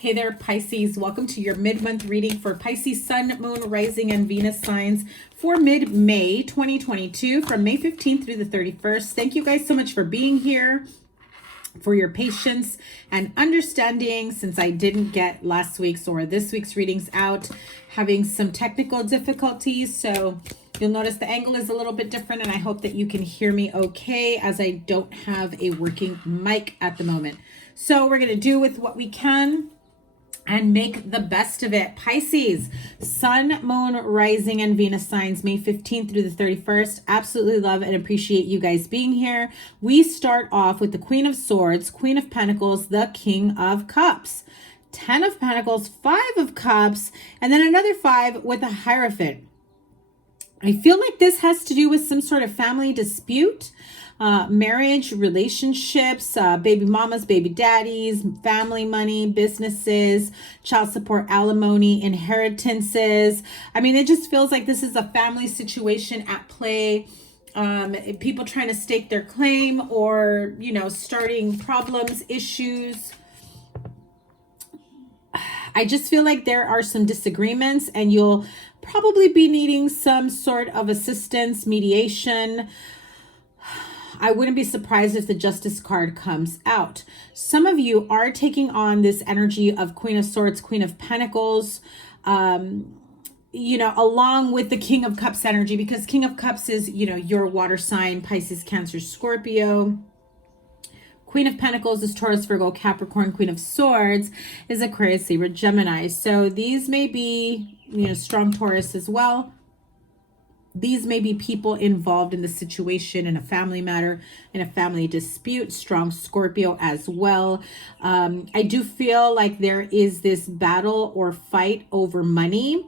Hey there, Pisces. Welcome to your mid-month reading for Pisces Sun, Moon, Rising, and Venus signs for mid-May 2022 from May 15th through the 31st. Thank you guys so much for being here, for your patience and understanding since I didn't get last week's or this week's readings out, having some technical difficulties. So you'll notice the angle is a little bit different, and I hope that you can hear me okay as I don't have a working mic at the moment. So we're going to do with what we can and make the best of it. Pisces, Sun, Moon, Rising, and Venus signs, May 15th through the 31st. Absolutely love and appreciate you guys being here. We start off with the Queen of Swords, Queen of Pentacles, the King of Cups, 10 of Pentacles, 5 of Cups, and then another 5 with a Hierophant. I feel like this has to do with some sort of family dispute. Marriage, relationships, baby mamas, baby daddies, family money, businesses, child support, alimony, inheritances. I mean, it just feels like this is a family situation at play. People trying to stake their claim or, you know, starting problems, issues. I just feel like there are some disagreements and you'll probably be needing some sort of assistance, mediation. I wouldn't be surprised if the Justice card comes out. Some of you are taking on this energy of Queen of Swords, Queen of Pentacles, you know, along with the King of Cups energy, because King of Cups is, you know, your water sign, Pisces, Cancer, Scorpio. Queen of Pentacles is Taurus, Virgo, Capricorn. Queen of Swords is Aquarius, Libra, Gemini. So these may be, you know, strong Taurus as well. These may be people involved in the situation, in a family matter, in a family dispute. Strong Scorpio as well. I do feel like there is this battle or fight over money.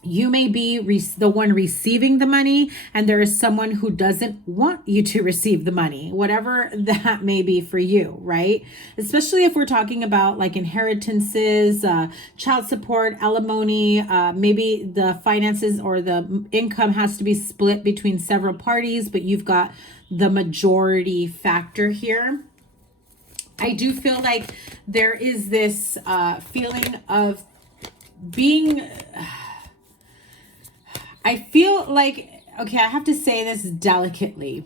You may be the one receiving the money, and there is someone who doesn't want you to receive the money, whatever that may be for you, right? Especially if we're talking about like inheritances, child support, alimony, maybe the finances or the income has to be split between several parties, but you've got the majority factor here. I do feel like there is this feeling of being... I feel like, okay, I have to say this delicately.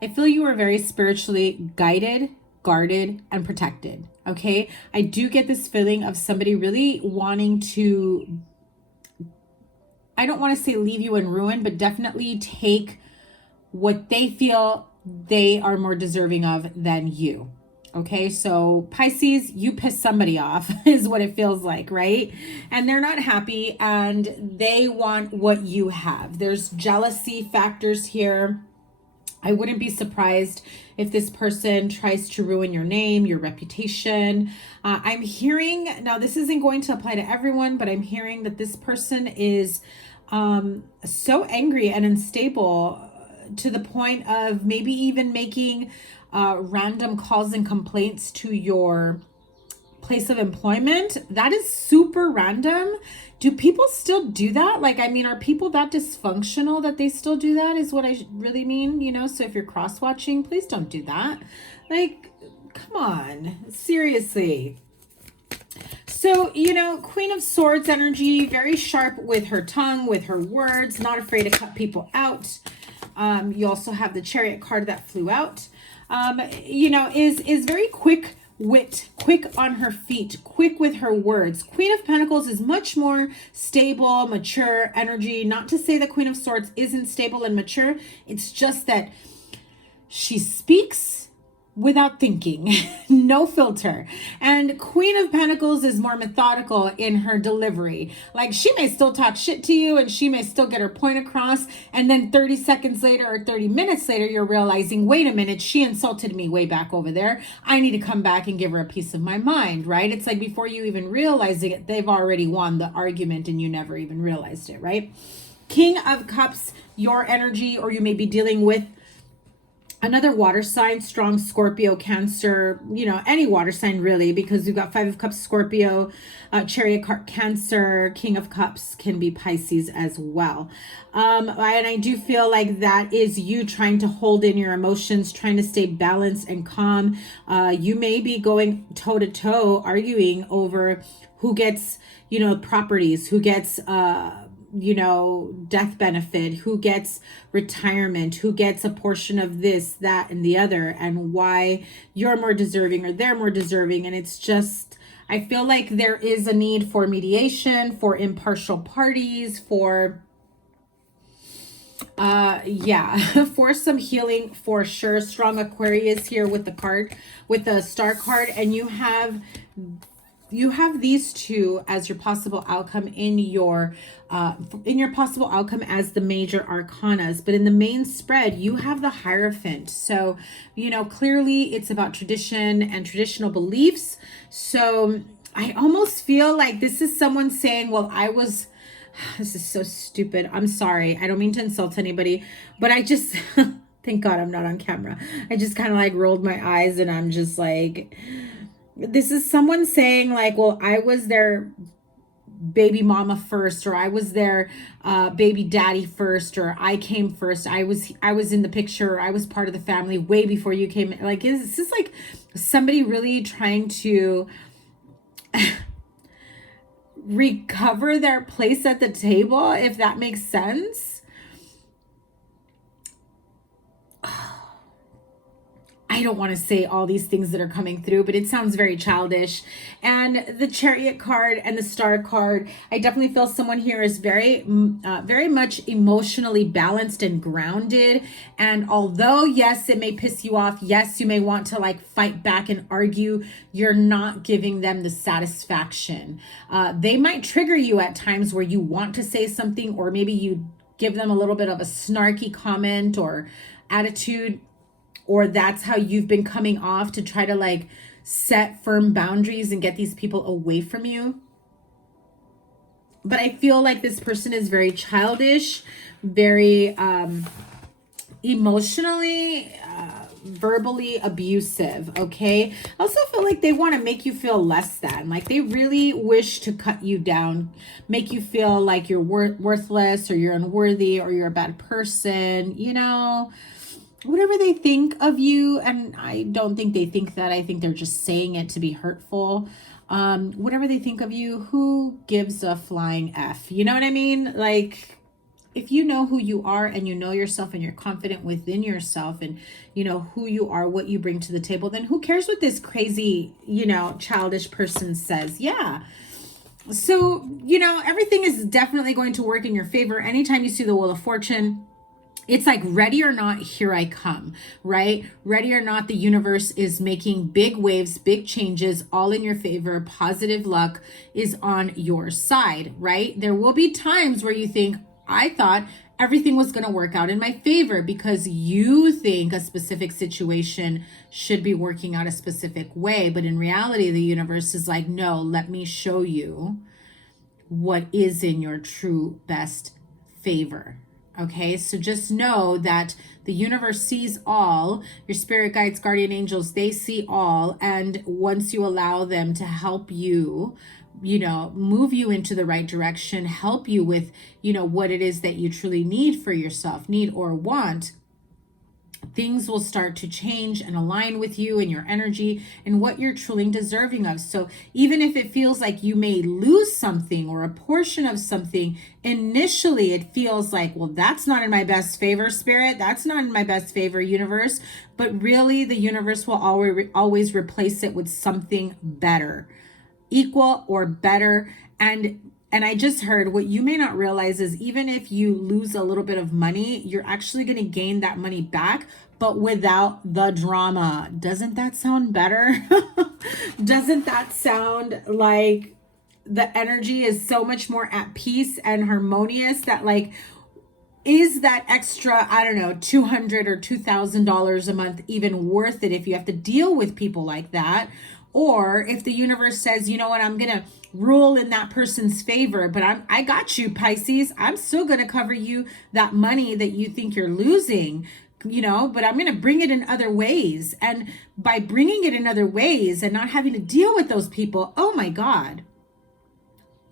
I feel you are very spiritually guided, guarded, and protected, okay? I do get this feeling of somebody really wanting to, I don't want to say leave you in ruin, but definitely take what they feel they are more deserving of than you. Okay, so Pisces, you piss somebody off is what it feels like, right? And they're not happy and they want what you have. There's jealousy factors here. I wouldn't be surprised if this person tries to ruin your name, your reputation. I'm hearing, now this isn't going to apply to everyone, but I'm hearing that this person is so angry and unstable to the point of maybe even making random calls and complaints to your place of employment. That is super random. Do people still do that? Like, I mean, are people that dysfunctional that they still do that is what I really mean, you know? So if you're cross-watching, please don't do that. Like, come on, seriously. So, you know, Queen of Swords energy, very sharp with her tongue, with her words, not afraid to cut people out. You also have the Chariot card that flew out. You know, is very quick on her feet, quick with her words. Queen of Pentacles is much more stable, mature energy. Not to say the Queen of Swords isn't stable and mature. It's just that she speaks without thinking, no filter. And Queen of Pentacles is more methodical in her delivery. Like, she may still talk shit to you and she may still get her point across, and then 30 seconds later or 30 minutes later, you're realizing, wait a minute, she insulted me way back over there. I need to come back and give her a piece of my mind, right? It's like before you even realize it, they've already won the argument and you never even realized it, right? King of Cups, your energy, or you may be dealing with Another water sign, strong Scorpio, Cancer, you know, any water sign really, because we've got Five of Cups, Scorpio, Chariot card, Cancer, King of Cups can be Pisces as well. And I do feel like that is you trying to hold in your emotions, trying to stay balanced and calm. You may be going toe to toe, arguing over who gets, you know, properties, who gets, you know, death benefit, who gets retirement, who gets a portion of this, that, and the other, and why you're more deserving or they're more deserving. And it's just, I feel like there is a need for mediation, for impartial parties, for for some healing for sure. Strong Aquarius here with the card, with the star card, and you have these two as your possible outcome in your possible outcome as the major arcanas. But in the main spread, you have the Hierophant. So, you know, clearly it's about tradition and traditional beliefs. So I almost feel like this is someone saying, well, this is so stupid. I'm sorry. I don't mean to insult anybody, but I just, thank God I'm not on camera. I just kind of like rolled my eyes and I'm just like, this is someone saying like, well, I was their baby mama first, or I was their baby daddy first, or I came first. I was in the picture. Or I was part of the family way before you came. Like, is this like somebody really trying to recover their place at the table, if that makes sense? I don't want to say all these things that are coming through, but it sounds very childish. And the Chariot card and the Star card, I definitely feel someone here is very much emotionally balanced and grounded. And although, yes, it may piss you off, yes, you may want to like fight back and argue, you're not giving them the satisfaction. They might trigger you at times where you want to say something, or maybe you give them a little bit of a snarky comment or attitude, or that's how you've been coming off to try to like set firm boundaries and get these people away from you. But I feel like this person is very childish, very emotionally, verbally abusive, okay? I also feel like they want to make you feel less than. Like they really wish to cut you down, make you feel like you're worthless, or you're unworthy, or you're a bad person, you know? Whatever they think of you, and I don't think they think that. I think they're just saying it to be hurtful. Whatever they think of you, who gives a flying F? You know what I mean? Like, if you know who you are and you know yourself and you're confident within yourself and you know who you are, what you bring to the table, then who cares what this crazy, you know, childish person says? Yeah. So, you know, everything is definitely going to work in your favor. Anytime you see the Wheel of Fortune, it's like, ready or not, here I come, right? Ready or not, the universe is making big waves, big changes, all in your favor. Positive luck is on your side, right? There will be times where you think, I thought everything was going to work out in my favor, because you think a specific situation should be working out a specific way. But in reality, the universe is like, no, let me show you what is in your true best favor. Okay, so just know that the universe sees all. Your spirit guides, guardian angels, they see all. And once you allow them to help you, you know, move you into the right direction, help you with, you know, what it is that you truly need for yourself, need or want, things will start to change and align with you and your energy and what you're truly deserving of. So even if it feels like you may lose something or a portion of something, initially it feels like, well, that's not in my best favor, spirit. That's not in my best favor, universe. But really, the universe will always replace it with something better, equal or better. And I just heard, what you may not realize is, even if you lose a little bit of money, you're actually going to gain that money back, but without the drama. Doesn't that sound better? Doesn't that sound like the energy is so much more at peace and harmonious, that like, is that extra, I don't know, $200 or $2,000 a month even worth it if you have to deal with people like that? Or if the universe says, you know what, I'm going to rule in that person's favor, but I got you, Pisces. I'm still going to cover you that money that you think you're losing. but I'm going to bring it in other ways. And by bringing it in other ways and not having to deal with those people, oh my God,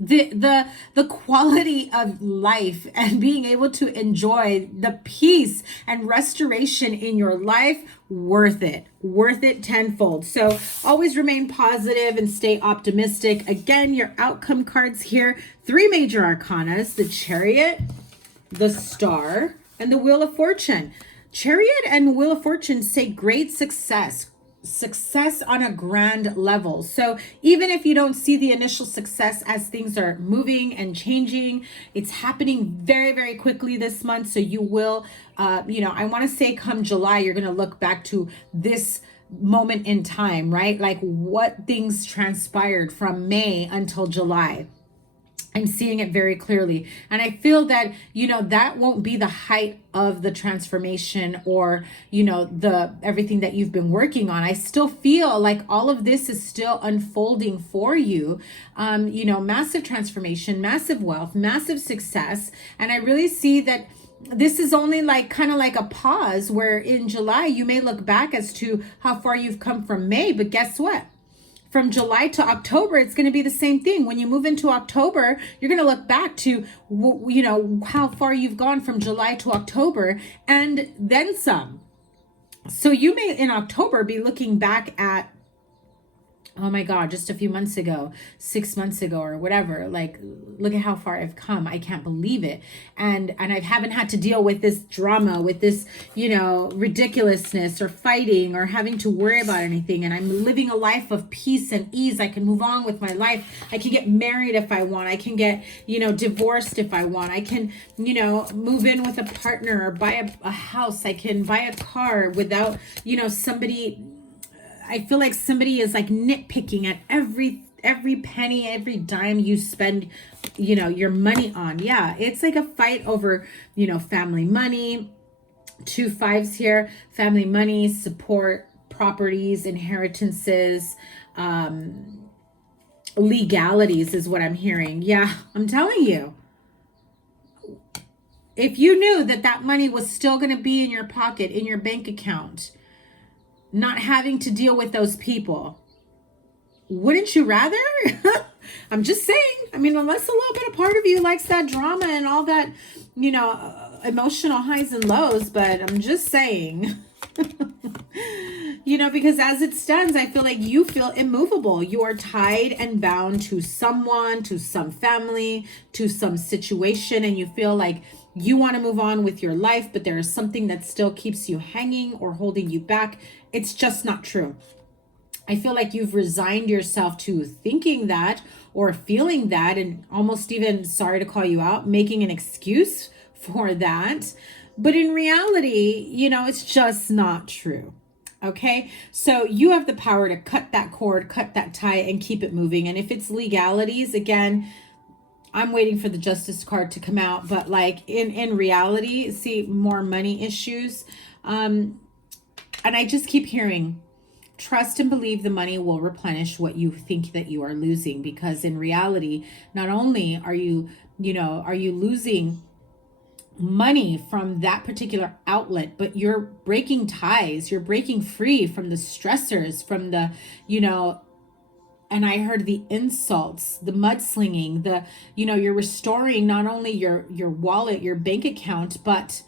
the quality of life and being able to enjoy the peace and restoration in your life, worth it tenfold. So always remain positive and stay optimistic. Again, your outcome cards here, 3 major arcanas: the Chariot, the Star, and the Wheel of Fortune. Chariot and Wheel of Fortune say great success on a grand level. So even if you don't see the initial success as things are moving and changing, it's happening very, very quickly this month. So you will, I want to say come July, you're going to look back to this moment in time, right? Like what things transpired from May until July. I'm seeing it very clearly. And I feel that, that won't be the height of the transformation or, the everything that you've been working on. I still feel like all of this is still unfolding for you. Massive transformation, massive wealth, massive success. And I really see that this is only kind of like a pause where in July, you may look back as to how far you've come from May, but guess what? From July to October, it's going to be the same thing. When you move into October, you're going to look back to, how far you've gone from July to October and then some. So you may in October be looking back at, oh my God, just a few months ago, 6 months ago or whatever, look at how far I've come. I can't believe it. And I haven't had to deal with this drama, with this, ridiculousness or fighting or having to worry about anything. And I'm living a life of peace and ease. I can move on with my life. I can get married if I want. I can get, divorced if I want. I can, move in with a partner or buy a house. I can buy a car without, somebody. I feel like somebody is nitpicking at every penny, every dime you spend, your money on. Yeah, it's like a fight over, family money. 2 5s here, family money, support, properties, inheritances, legalities is what I'm hearing. Yeah, I'm telling you. If you knew that money was still going to be in your pocket, in your bank account, not having to deal with those people, wouldn't you rather? I'm just saying. Unless a little bit of part of you likes that drama and all that, emotional highs and lows, but I'm just saying, because as it stands, I feel like you feel immovable. You are tied and bound to someone, to some family, to some situation, and you feel like you want to move on with your life, but there is something that still keeps you hanging or holding you back. It's just not true. I feel like you've resigned yourself to thinking that or feeling that, and almost even, sorry to call you out, making an excuse for that. But in reality, it's just not true. Okay, so you have the power to cut that cord, cut that tie, and keep it moving. And if it's legalities, again, I'm waiting for the Justice card to come out, but in reality, see more money issues. And I just keep hearing, trust and believe the money will replenish what you think that you are losing, because in reality, not only are you losing money from that particular outlet, but you're breaking ties, you're breaking free from the stressors, from the, and I heard the insults, the mudslinging, you're restoring not only your wallet, your bank account, but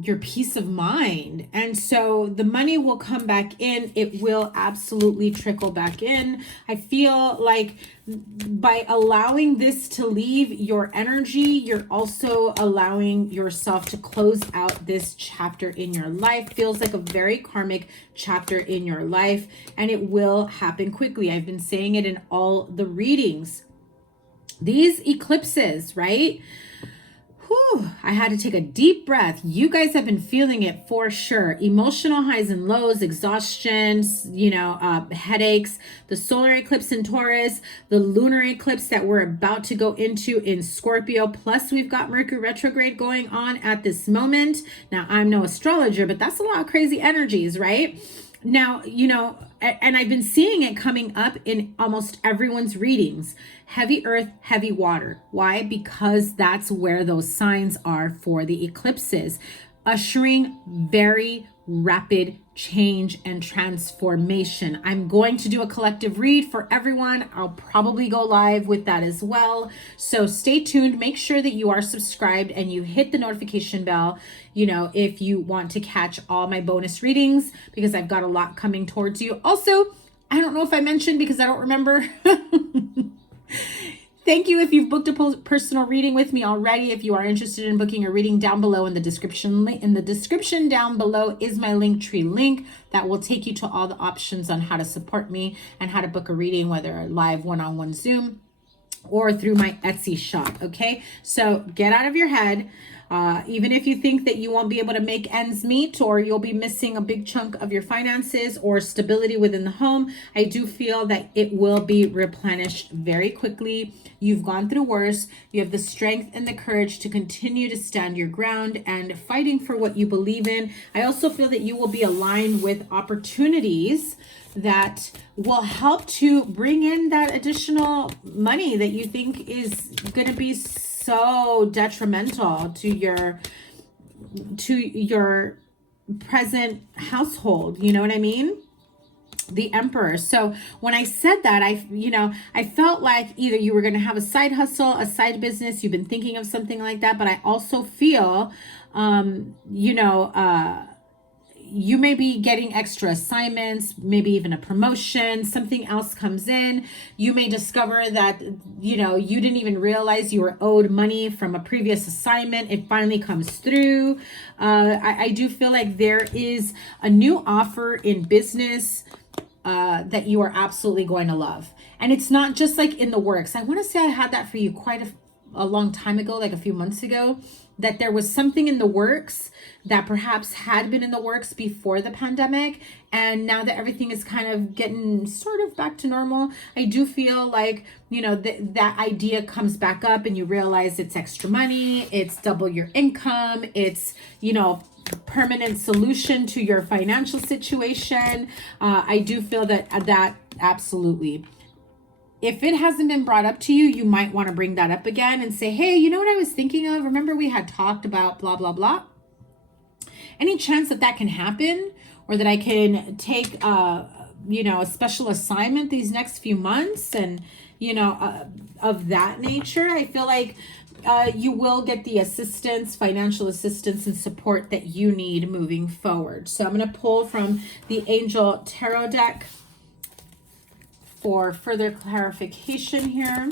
your peace of mind. And so the money will come back in. It will absolutely trickle back in. I feel like by allowing this to leave your energy, you're also allowing yourself to close out this chapter in your life. Feels like a very karmic chapter in your life, and it will happen quickly. I've been saying it in all the readings. These eclipses, right? I had to take a deep breath. You guys have been feeling it for sure. Emotional highs and lows, exhaustion, headaches, the solar eclipse in Taurus, the lunar eclipse that we're about to go into in Scorpio. Plus we've got Mercury retrograde going on at this moment. Now, I'm no astrologer, but that's a lot of crazy energies, right? Now, and I've been seeing it coming up in almost everyone's readings. Heavy earth, heavy water. Why? Because that's where those signs are for the eclipses. ushering very rapid change and transformation. I'm going to do a collective read for everyone. I'll probably go live with that as well. So stay tuned. Make sure that you are subscribed and you hit the notification bell, you know, if you want to catch all my bonus readings, because I've got a lot coming towards you. Also, I don't know if I mentioned because I don't remember. Thank you if you've booked a personal reading with me already. If you are interested in booking a reading, down below in the description down below is my Linktree link that will take you to all the options on how to support me and how to book a reading, whether live one-on-one Zoom or through my Etsy shop. Okay, so get out of your head. Even if you think that you won't be able to make ends meet, or you'll be missing a big chunk of your finances or stability within the home, I do feel that it will be replenished very quickly. You've gone through worse. You have the strength and the courage to continue to stand your ground and fighting for what you believe in. I also feel that you will be aligned with opportunities that will help to bring in that additional money that you think is going to be so detrimental to your present household. You know what I mean? The Emperor. So when I said that, I felt like either you were going to have a side hustle, a side business, you've been thinking of something like that, but I also feel, you may be getting extra assignments, maybe even a promotion, something else comes in. You may discover that, you didn't even realize you were owed money from a previous assignment. It finally comes through. I do feel like there is a new offer in business that you are absolutely going to love. And it's not just like in the works. I want to say I had that for you quite a long time ago, like a few months ago, that there was something in the works that perhaps had been in the works before the pandemic. And now that everything is kind of getting sort of back to normal, I do feel like, that idea comes back up and you realize it's extra money, it's double your income, it's, permanent solution to your financial situation. I do feel that absolutely. If it hasn't been brought up to you, you might want to bring that up again and say, hey, you know what I was thinking of? Remember we had talked about blah, blah, blah. Any chance that can happen, or that I can take, a special assignment these next few months and, of that nature? I feel like you will get the assistance, financial assistance and support that you need moving forward. So I'm going to pull from the Angel Tarot deck for further clarification here.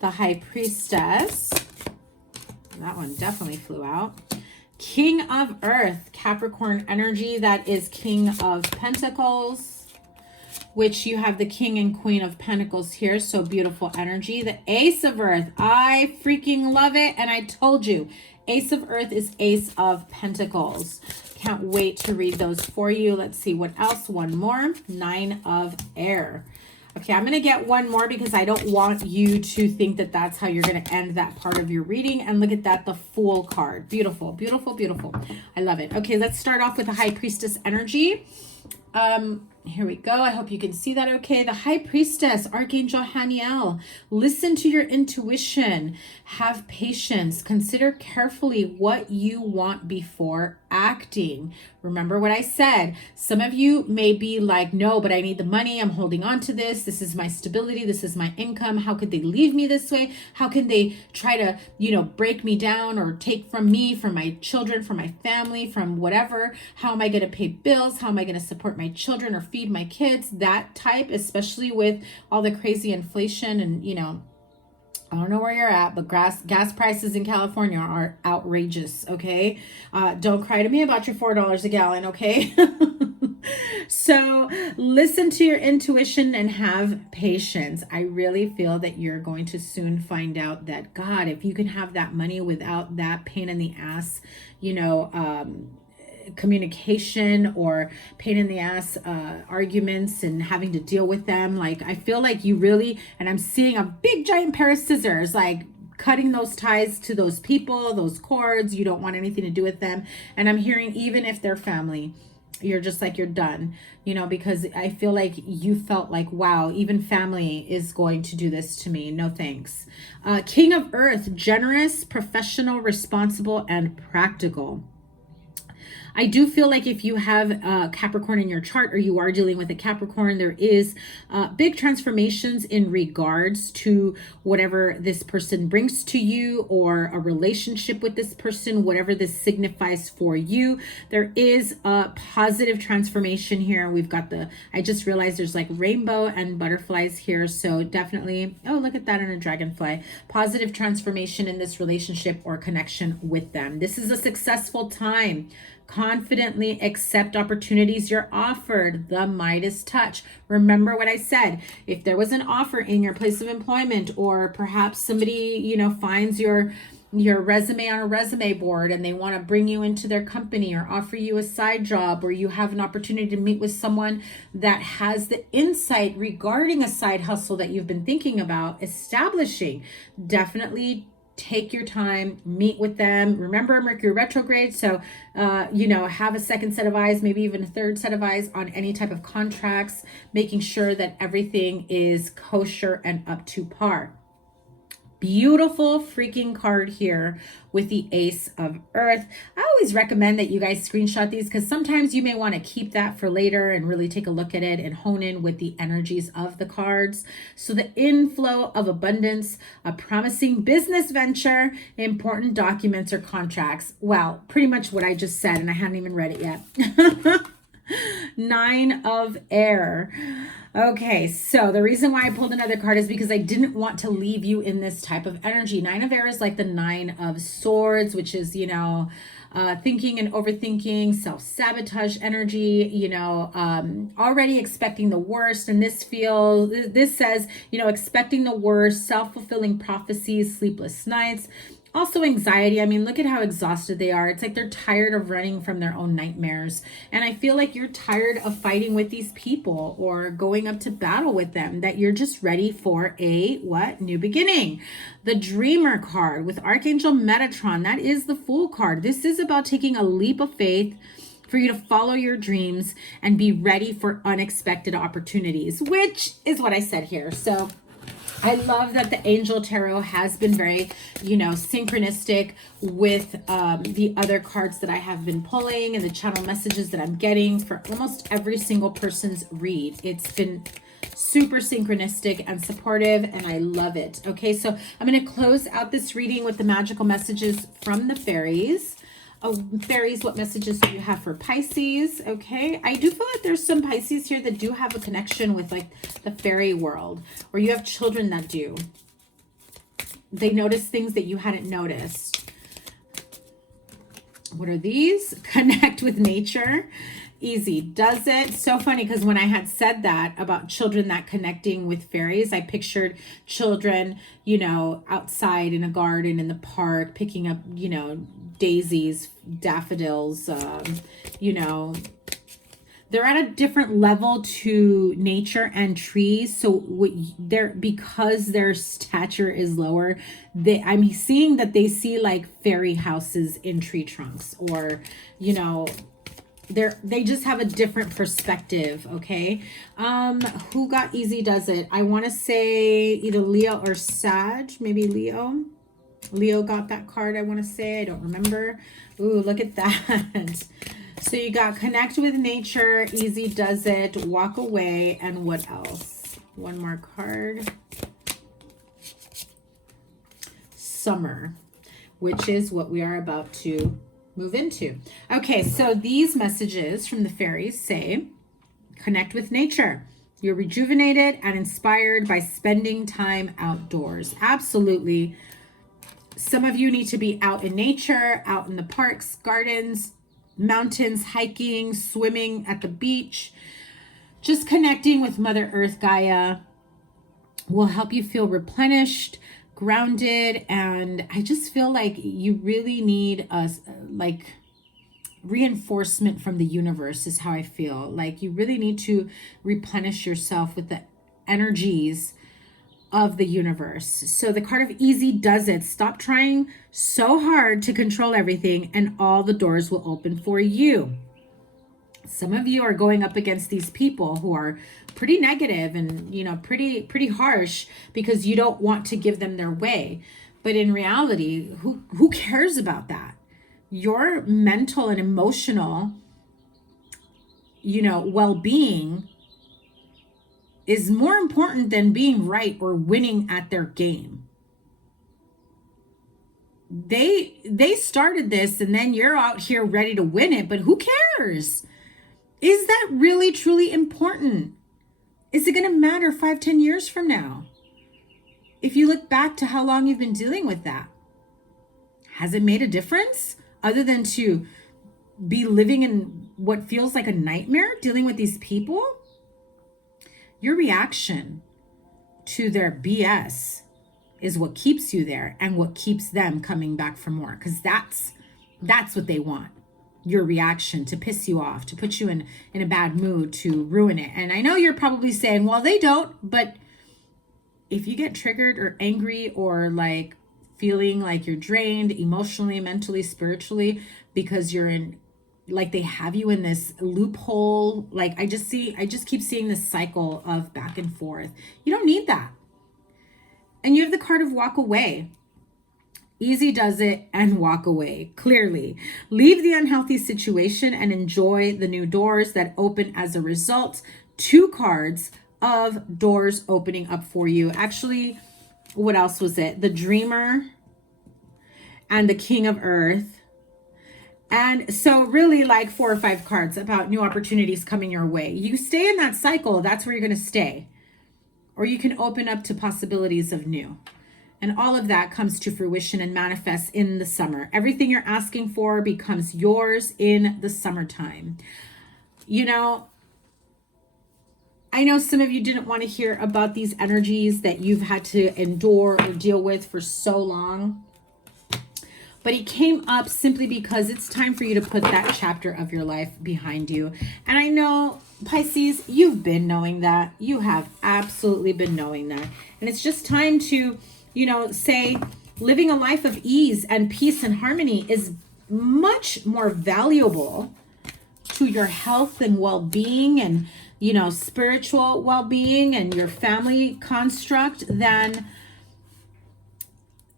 The High Priestess. That one definitely flew out. King of Earth, Capricorn energy. That is King of Pentacles, which you have the King and Queen of Pentacles here. So beautiful energy. The Ace of Earth. I freaking love it. And I told you, Ace of Earth is Ace of Pentacles. Can't wait to read those for you. Let's see what else. One more. Nine of Air. Okay, I'm going to get one more because I don't want you to think that that's how you're going to end that part of your reading. And look at that, the Fool card. Beautiful, beautiful, beautiful. I love it. Okay, let's start off with the High Priestess energy. Here we go. I hope you can see that okay. The High Priestess, Archangel Haniel. Listen to your intuition. Have patience. Consider carefully what you want before acting. Remember what I said. Some of you may be like, no, but I need the money. I'm holding on to this. This is my stability. This is my income. How could they leave me this way? How can they try to, break me down or take from me, from my children, from my family, from whatever? How am I going to pay bills? How am I going to support my children or feed my kids? That type, especially with all the crazy inflation and, I don't know where you're at, but gas prices in California are outrageous, okay? Don't cry to me about your $4 a gallon, okay? So listen to your intuition and have patience. I really feel that you're going to soon find out that, God, if you can have that money without that pain in the ass, communication or pain in the ass arguments and having to deal with them. Like, I feel like you really, and I'm seeing a big giant pair of scissors, like cutting those ties to those people, those cords. You don't want anything to do with them. And I'm hearing, even if they're family, you're just like, you're done, you know, because I feel like you felt like, wow, even family is going to do this to me. No thanks. King of Earth, generous, professional, responsible, and practical. I do feel like if you have Capricorn in your chart, or you are dealing with a Capricorn, there is big transformations in regards to whatever this person brings to you, or a relationship with this person, whatever this signifies for you. There is a positive transformation here. We've got I just realized there's like rainbow and butterflies here. So definitely, oh, look at that, in a dragonfly. Positive transformation in this relationship or connection with them. This is a successful time. Confidently accept opportunities you're offered. The Midas touch. Remember what I said. If there was an offer in your place of employment, or perhaps somebody, you know, finds your resume on a resume board and they want to bring you into their company or offer you a side job, or you have an opportunity to meet with someone that has the insight regarding a side hustle that you've been thinking about establishing, definitely take your time, meet with them. Remember, Mercury retrograde. So, you know, have a second set of eyes, maybe even a third set of eyes on any type of contracts, making sure that everything is kosher and up to par. Beautiful freaking card here with the Ace of Earth. I always recommend that you guys screenshot these, because sometimes you may want to keep that for later and really take a look at it and hone in with the energies of the cards. So the inflow of abundance, a promising business venture, important documents or contracts. Well, pretty much what I just said, and I hadn't even read it yet. Nine of Air. Okay, so the reason why I pulled another card is because I didn't want to leave you in this type of energy. Nine of Air is like the Nine of Swords, which is, you know, thinking and overthinking, self-sabotage energy, you know, already expecting the worst. And this says, you know, expecting the worst, self-fulfilling prophecies, sleepless nights. Also anxiety. I mean, look at how exhausted they are. It's like they're tired of running from their own nightmares. And I feel like you're tired of fighting with these people or going up to battle with them, that you're just ready for a new beginning. The Dreamer card with Archangel Metatron, that is the Fool card. This is about taking a leap of faith for you to follow your dreams and be ready for unexpected opportunities, which is what I said here. So I love that the Angel Tarot has been very, you know, synchronistic with the other cards that I have been pulling and the channel messages that I'm getting for almost every single person's read. It's been super synchronistic and supportive, and I love it. Okay, so I'm going to close out this reading with the magical messages from the fairies. Fairies, what messages do you have for Pisces? Okay, I do feel like there's some Pisces here that do have a connection with like the fairy world, or you have children that do. They notice things that you hadn't noticed. What are these? Connect with nature. Easy does it. So funny, because when I had said that about children that connecting with fairies, I pictured children, you know, outside in a garden in the park, picking up, you know, daisies, daffodils, you know, they're at a different level to nature and trees. So because their stature is lower, I'm seeing that they see like fairy houses in tree trunks, or, you know, they just have a different perspective. Okay, who got easy does it? I want to say either Leo or Sag. Maybe Leo got that card, I want to say. I don't remember. Ooh, look at that. So you got connect with nature, easy does it, walk away, and what else? One more card. Summer, which is what we are about to move into. Okay, so these messages from the fairies say, connect with nature. You're rejuvenated and inspired by spending time outdoors. Absolutely. Some of you need to be out in nature, out in the parks, gardens, mountains, hiking, swimming at the beach. Just connecting with Mother Earth, Gaia, will help you feel replenished, grounded, and I just feel like you really need reinforcement from the universe is how I feel. Like you really need to replenish yourself with the energies of the universe. So the card of easy does it. Stop trying so hard to control everything and all the doors will open for you. Some of you are going up against these people who are pretty negative and, you know, pretty harsh because you don't want to give them their way. But in reality, who cares about that? Your mental and emotional, you know, well-being is more important than being right or winning at their game. They started this and then you're out here ready to win it, but who cares? Is that really truly important? Is it going to matter 5-10 years from now? If you look back to how long you've been dealing with that, has it made a difference other than to be living in what feels like a nightmare, dealing with these people? Your reaction to their BS is what keeps you there and what keeps them coming back for more, because that's what they want. Your reaction to piss you off, to put you in a bad mood, to ruin it. And I know you're probably saying, well, they don't, but if you get triggered or angry or like feeling like you're drained emotionally, mentally, spiritually, because you're in, like they have you in this loophole, like I just keep seeing this cycle of back and forth. You don't need that. And you have the card of walk away. Easy does it and walk away. Clearly, leave the unhealthy situation and enjoy the new doors that open as a result. 2 cards of doors opening up for you. Actually, what else was it? The Dreamer and the King of Earth. And so really like 4 or 5 cards about new opportunities coming your way. You stay in that cycle, that's where you're going to stay. Or you can open up to possibilities of new. And all of that comes to fruition and manifests in the summer. Everything you're asking for becomes yours in the summertime. You know, I know some of you didn't want to hear about these energies that you've had to endure or deal with for so long. But it came up simply because it's time for you to put that chapter of your life behind you. And I know, Pisces, you've been knowing that. You have absolutely been knowing that. And it's just time to, you know, say living a life of ease and peace and harmony is much more valuable to your health and well-being and, you know, spiritual well-being and your family construct than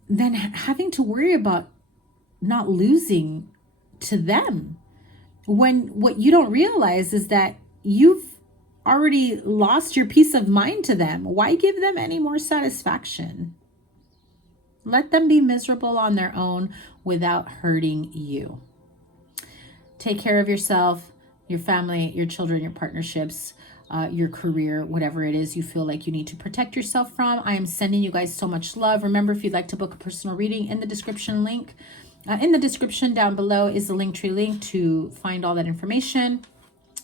having to worry about not losing to them. When what you don't realize is that you've already lost your peace of mind to them. Why give them any more satisfaction? Let them be miserable on their own without hurting you. Take care of yourself, your family, your children, your partnerships, your career, whatever it is you feel like you need to protect yourself from. I am sending you guys so much love. Remember, if you'd like to book a personal reading, in the description link, in the description down below is the Linktree link to find all that information.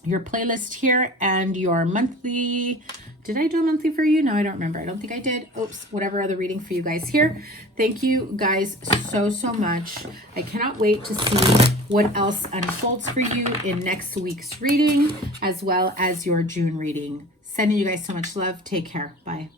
Your playlist here and your monthly. Did I do a monthly for you? No, I don't remember. I don't think I did. Oops, whatever other reading for you guys here. Thank you guys so much. I cannot wait to see what else unfolds for you in next week's reading, as well as your June reading. Sending you guys so much love. Take care. Bye.